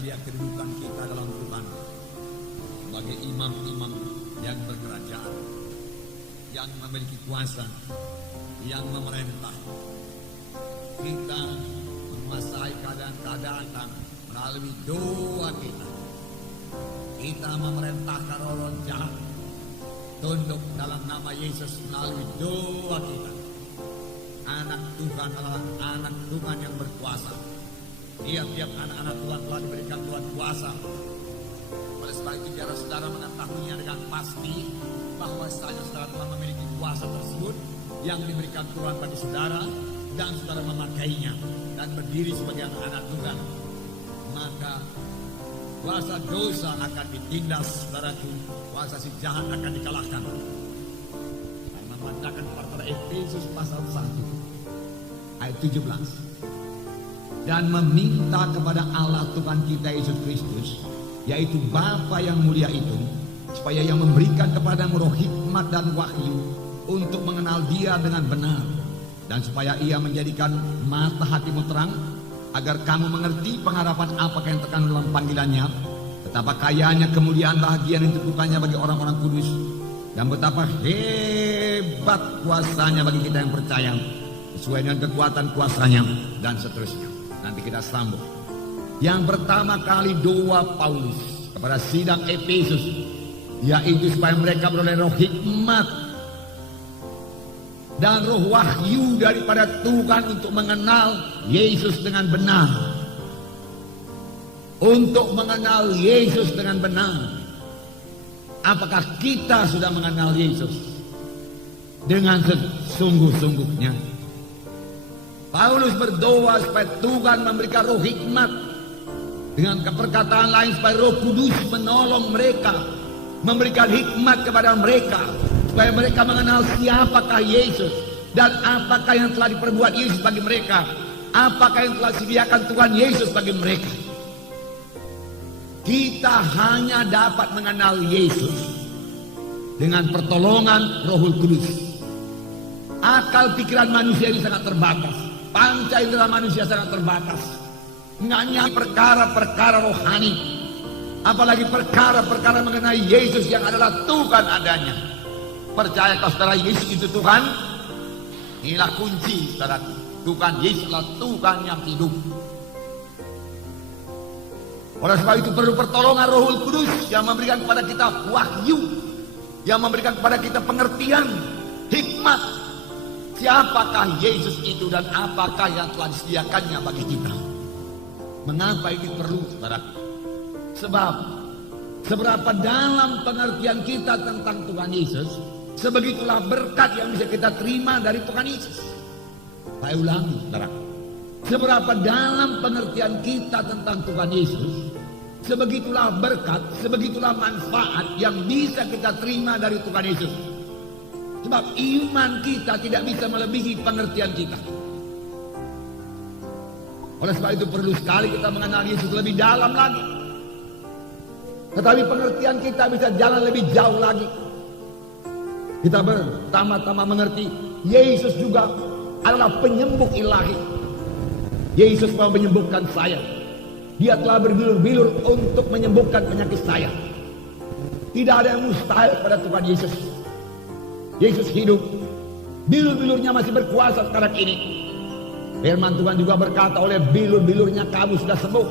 lihat kedudukan kita dalam Tuhan sebagai imam-imam yang berkerajaan, yang memiliki kuasa, yang memerintah. Kita menguasai keadaan-keadaan melalui doa kita. Kita memerintahkan roh jahat tunduk dalam nama Yesus melalui doa kita. Anak Tuhan adalah anak Tuhan yang berkuasa. Tiap-tiap anak-anak Tuhan telah diberikan Tuhan kuasa. Oleh sebab itu biar saudara mengetahuinya dengan pasti bahwa saudara telah memiliki kuasa tersebut yang diberikan Tuhan bagi saudara, dan saudara memakainya dan berdiri sebagai anak-anak Tuhan. Maka kuasa dosa akan ditindas, saudaraku. Kuasa si jahat akan dikalahkan. Dan memandangkan pada Efesus pasal 1 ayat 17. Dan meminta kepada Allah Tuhan kita Yesus Kristus, yaitu Bapa yang mulia itu, supaya yang memberikan kepadamu roh hikmat dan wahyu untuk mengenal Dia dengan benar, dan supaya Ia menjadikan mata hatimu terang, agar kamu mengerti pengharapan apa yang terkandung dalam panggilannya, betapa kayanya kemuliaan bahagia yang ditentukannya bagi orang-orang kudus, dan betapa hebat kuasanya bagi kita yang percaya, sesuai dengan kekuatan kuasanya, dan seterusnya. Nanti kita sambung. Yang pertama kali doa Paulus kepada sidang Efesus, yaitu supaya mereka beroleh roh hikmat dan roh wahyu daripada Tuhan untuk mengenal Yesus dengan benar. Untuk mengenal Yesus dengan benar. Apakah kita sudah mengenal Yesus dengan sesungguh-sungguhnya? Paulus berdoa supaya Tuhan memberikan roh hikmat. Dengan perkataan lain, supaya Roh Kudus menolong mereka, memberikan hikmat kepada mereka, supaya mereka mengenal siapakah Yesus dan apakah yang telah diperbuat Yesus bagi mereka, apakah yang telah disediakan Tuhan Yesus bagi mereka. Kita hanya dapat mengenal Yesus dengan pertolongan Roh Kudus. Akal pikiran manusia ini sangat terbatas, panca indera manusia sangat terbatas. Hanya perkara-perkara rohani, apalagi perkara-perkara mengenai Yesus yang adalah Tuhan adanya. Percaya kalau saudara Yesus itu Tuhan? Inilah kunci, saudara. Tuhan Yesus adalah Tuhan yang hidup. Oleh sebab itu perlu pertolongan Roh Kudus yang memberikan kepada kita wahyu, yang memberikan kepada kita pengertian, hikmat. Siapakah Yesus itu dan apakah yang telah disediakannya bagi kita? Mengapa ini perlu, saudara? Sebab seberapa dalam pengertian kita tentang Tuhan Yesus, sebegitulah berkat yang bisa kita terima dari Tuhan Yesus. Saya ulangi, saudara. Seberapa dalam pengertian kita tentang Tuhan Yesus, sebegitulah berkat, sebegitulah manfaat yang bisa kita terima dari Tuhan Yesus. Sebab iman kita tidak bisa melebihi pengertian kita. Oleh sebab itu perlu sekali kita mengenal Yesus lebih dalam lagi. Tetapi pengertian kita bisa jalan lebih jauh lagi. Kita pertama-tama mengerti Yesus juga adalah penyembuh ilahi. Yesus mau menyembuhkan saya. Dia telah berbilur-bilur untuk menyembuhkan penyakit saya. Tidak ada yang mustahil pada Tuhan Yesus. Yesus hidup. Bilur-bilurnya masih berkuasa sekarang ini. Firman Tuhan juga berkata, oleh bilur-bilurnya kamu sudah sembuh.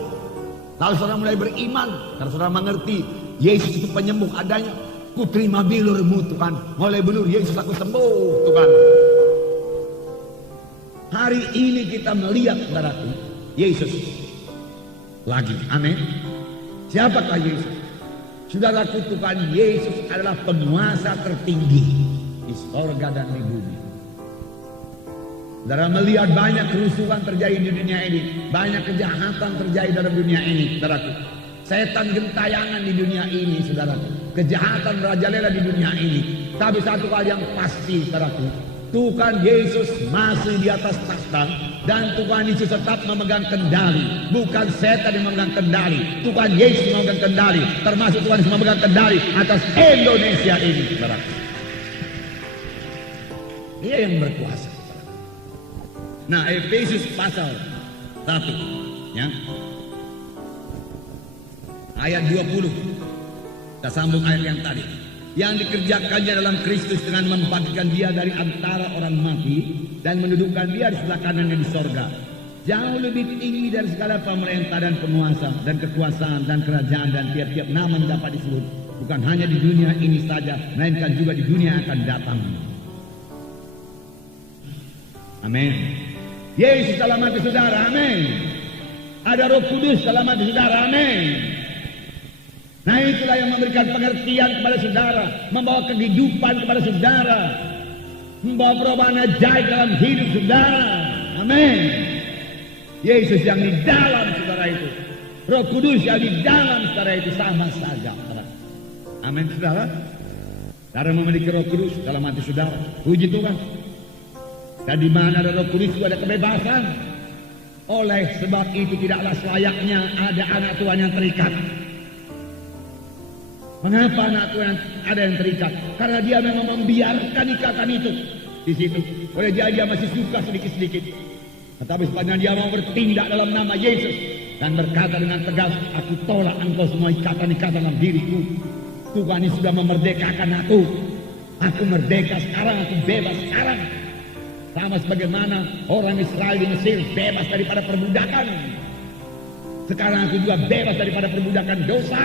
Lalu saudara mulai beriman, karena saudara mengerti Yesus itu penyembuh adanya. Ku terima bilurmu Tuhan, oleh bilur Yesus aku sembuh Tuhan. Hari ini kita melihat, saudaraku, Yesus lagi. Amin. Siapakah Yesus? Saudaraku, Tuhan Yesus adalah penguasa tertinggi di sorga dan di bumi. Saudara melihat banyak kerusuhan terjadi di dunia ini, banyak kejahatan terjadi dalam dunia ini, saudaraku. Setan gentayangan di dunia ini, saudaraku. Kejahatan merajalela di dunia ini. Tapi satu hal yang pasti, saudaraku, Tuhan Yesus masih di atas takhta, dan Tuhan Yesus tetap memegang kendali. Bukan setan yang memegang kendali, Tuhan Yesus memegang kendali. Termasuk Tuhan Yesus memegang kendali atas Indonesia ini, saudaraku. Dia yang berkuasa. Nah, Efesus pasal 1, ya. ayat 20. Kita sambung ayat yang tadi. Yang dikerjakannya dalam Kristus dengan membangkitkan dia dari antara orang mati dan mendudukkan dia di sebelah kanannya di sorga. Jauh lebih tinggi dari segala pemerintah dan penguasa dan kekuasaan dan kerajaan dan tiap-tiap nama yang dapat disebut. Bukan hanya di dunia ini saja, melainkan juga di dunia yang akan datang. Amin. Yesus dalam hati saudara, amin. Ada Roh Kudus dalam hati saudara, amin. Nah, itulah yang memberikan pengertian kepada saudara, membawa kehidupan kepada saudara, membawa perubahan ajaib dalam hidup saudara, amin. Yesus yang di dalam saudara itu, Roh Kudus yang di dalam saudara itu sama saja. Amin saudara. Saudara memiliki Roh Kudus dalam hati saudara, puji Tuhan. Dan di mana ada Roh Kudus itu ada kebebasan. Oleh sebab itu tidaklah selayaknya ada anak Tuhan yang terikat. Mengapa anak Tuhan ada yang terikat? Karena dia memang membiarkan ikatan itu di situ. Oleh dia masih suka sedikit-sedikit. Tetapi sepanjang dia mau bertindak dalam nama Yesus dan berkata dengan tegas, aku tolak engkau semua ikatan-ikatan dalam diriku. Tuhan ini sudah memerdekakan aku. Aku merdeka sekarang, aku bebas sekarang. Sama sebagaimana orang Israel di Mesir bebas daripada perbudakan. Sekarang aku juga bebas daripada perbudakan dosa.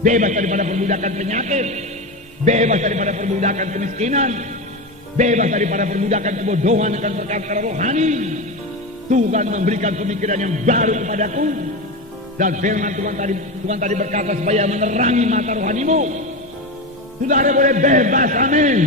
Bebas daripada perbudakan penyakit. Bebas daripada perbudakan kemiskinan. Bebas daripada perbudakan kebodohan akan perkara rohani. Tuhan memberikan pemikiran yang baru kepadaku. Dan firman Tuhan tadi berkata supaya menerangi mata rohanimu. Saudara boleh bebas, amin.